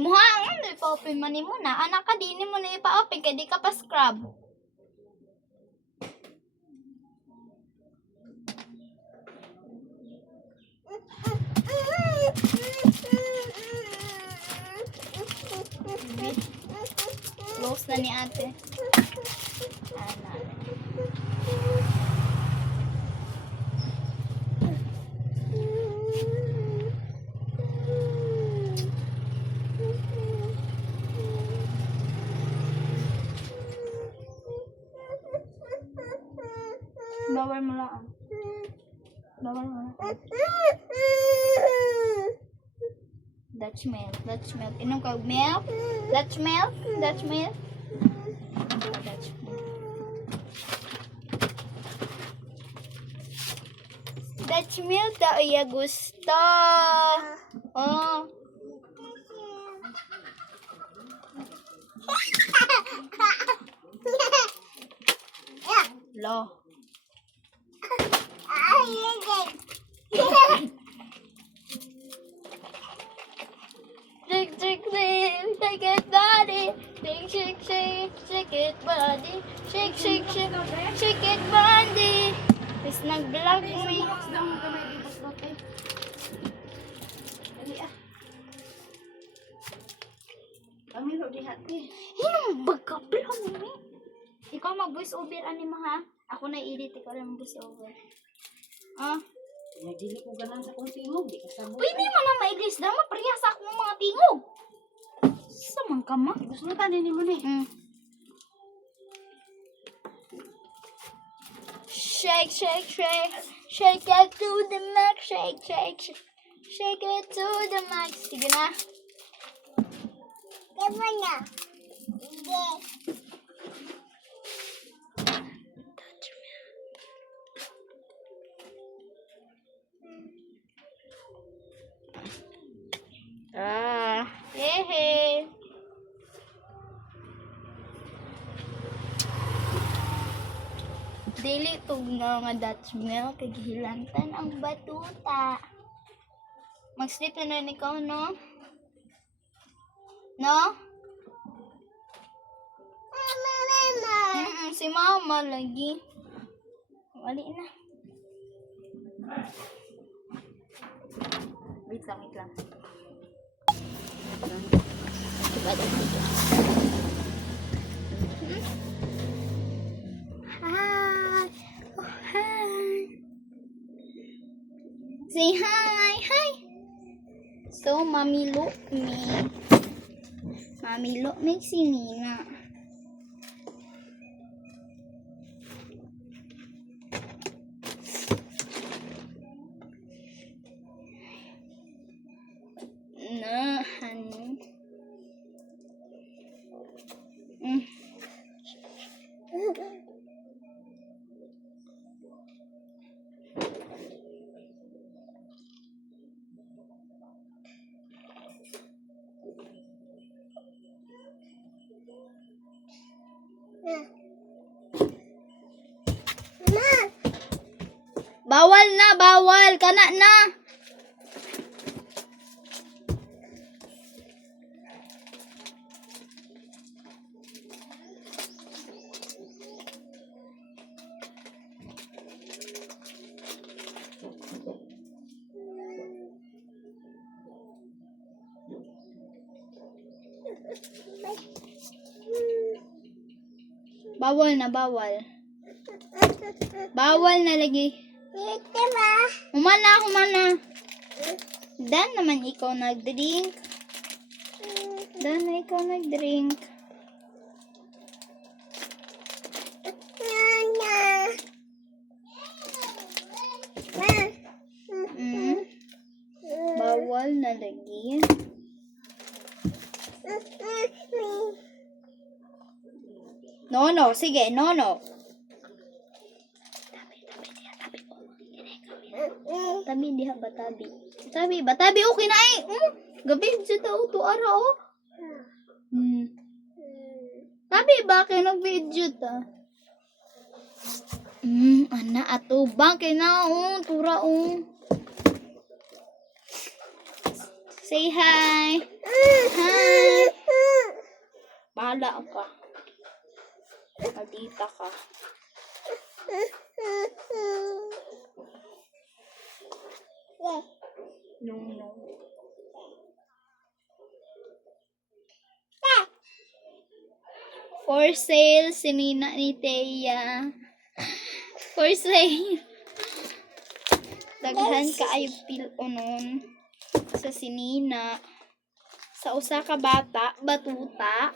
Imuha ang ipa-open man mo na. Anak ka, di mo na ipa-open kaya di ka pa scrub. Close na ni ate. Bawal mo lang. Bawal mo lang. Dutch milk. Dutch milk. Inom ka milk? Dutch milk? Dutch milk? Dutch milk. Dutch milk daw iya gusto. Oh. Lo. Shake, shake, shake, shake it body. Shake, shake, shake, shake it body. Shake, shake, shake, shake it body. Bis nag-vlog may. Kami ro di hati. Hinang bagka-vlog ni. Ikaw mag-voice over ani mo ha? Ako na edit ikaw rin mag-voice over. Ah. Ya dili ko ganan sa kong tingog, di kasabot. Pwede mo na ma-edit na maparehas ako ng mga tingog. Sa man ka ma? Gusto na tanin mo ni. Shake, shake, shake. Shake it to the max. Shake, shake, shake. Shake it to the max. Sige na. Diba na? Hindi. Hehe. Dili tug nga Dutch milk kay gihilantan ang batuta. Mag-sleep na rin ikaw, no? No? Mama. Si mama lagi. Wali na. Wait lang, wait lang. Diba dito? Hi! Oh, hi! Say hi! Hi! So, Mami look me. Mami look me si Nina. Na, honey. Bawal na, bawal. Kana na. Bawal na, bawal. Bawal na lagi. Diba? Humana, humana. Dan naman ikaw nag-drink. Dan na ikaw nag-drink. Nana. Bawal na lagi. No, sige, no. Tabi diha batabi. Batabi okay na eh. Gabi sa tao to ara oh. Tabi ba kay nag-video ta? Ana ato bang kay na tura Say hi. Hi. bahala ka. Maldita ka. No, no. For sale, si Nina ni Teya. For sale. Daghan ka ay pilunon sa sinina. Sa usa ka bata, batuta.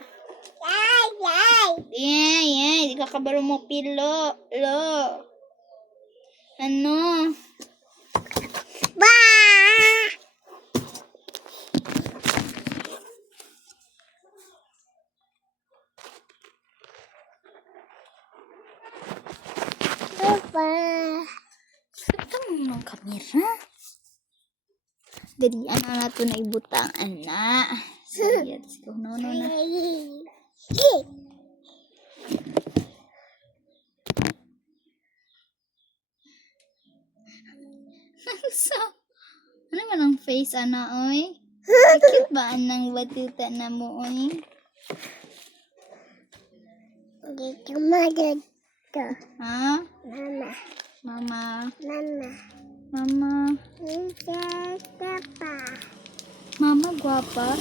Yeah, di ka kabalo mo pilo. Lo. Ano? Ito mo ng kamera. Gadian na nato na ibutang ana. So, yes. No, no, na. So, ano man ang face, ana, oy? Cute ba anang batuta na mo, oy? Dito mo dito. Ha? Mama. Mama. Mama. Mama. Dito pa. Mama, gwapa.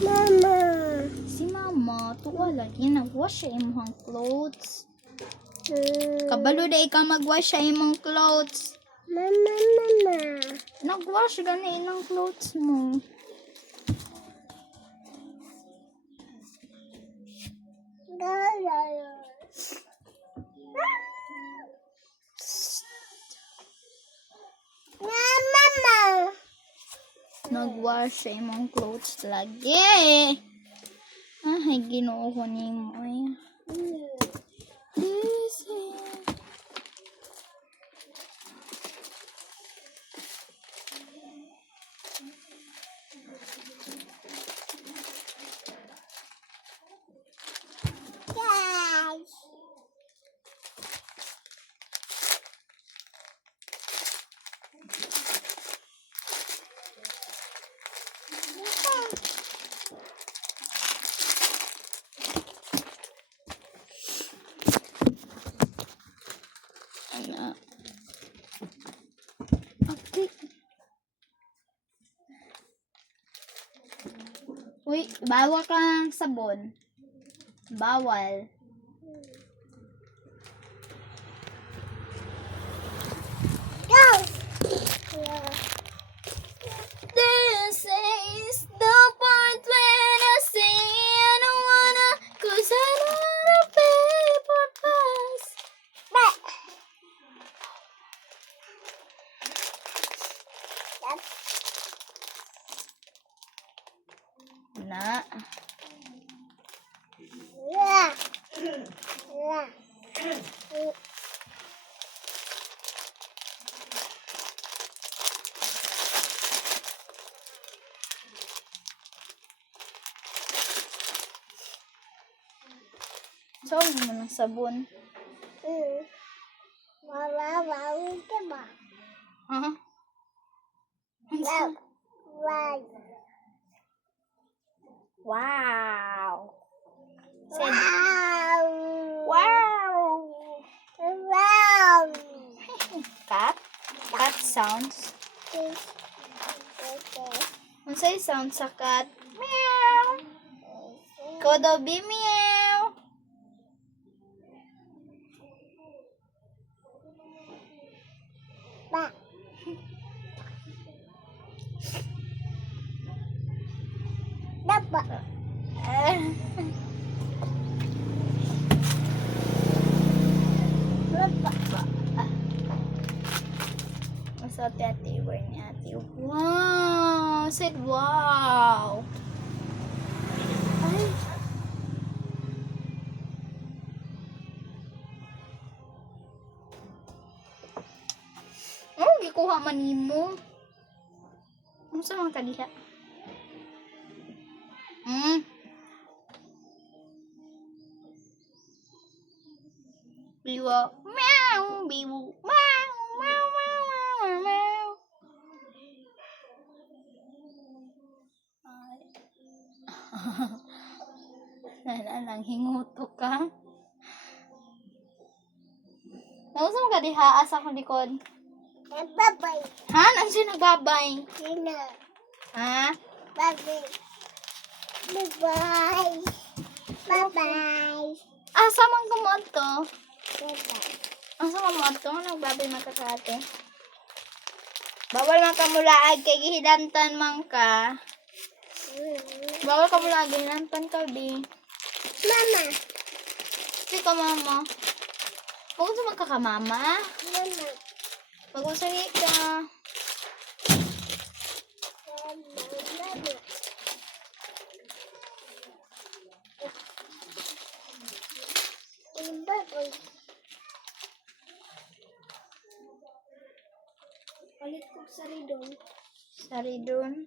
Mama. Si Mama, tuwa lagi nag-wash siya imong clothes. Kabalo day ka mag-wash siya imong clothes. Mama. Nag-wash gani ilang clothes mo. Mama. Nag-wash siya imong clothes lagi. Ay, ginoo ko nimo ay. Guys. Ano? Okay. Uy, bawal ka ng sabon. Bawal. Go. This is the part when I say I don't wanna, 'cause I don't wanna paper pass. But. Na. Yeah. So, ano mo ng sabon? Wow. Diba? Ha? Wow. Wow. Said, Wow. wow. Wow. Cat? Cat sounds. Unsay sound sa cat? Meow. Kodobi meow. Ba. Dapat. Sa ate, word ni ate. Wow! Said wow! Ay! Oh, gikuha man nimo. Ano sa mga kadiha? Biwa. Meow! Biwu. Meow! Meow! Meow! Meow! Meow! Nang hinguto ka. Nausa mo ka diha asa ko likod. Bye-bye. Ha? Ano siya nagbabay? Sino? Ha? Bye-bye. Bye-bye. Bye-bye. Asa man kumonto? Bye-bye. Asa man kumonto? Nagbabay makakate. Bawal man ka mulaag kay gihidantan man ka. Bawal ka mulaag gihidantan ka, di. Mama. Si ka, mama. Huwag sa magkakamama. Mama. Mag-usari ka. Mama. Bye-bye. Palit ko sa ridon. Sari dun.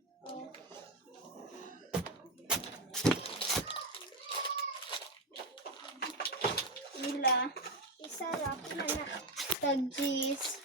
Ila. Isarap na na. Tagjis.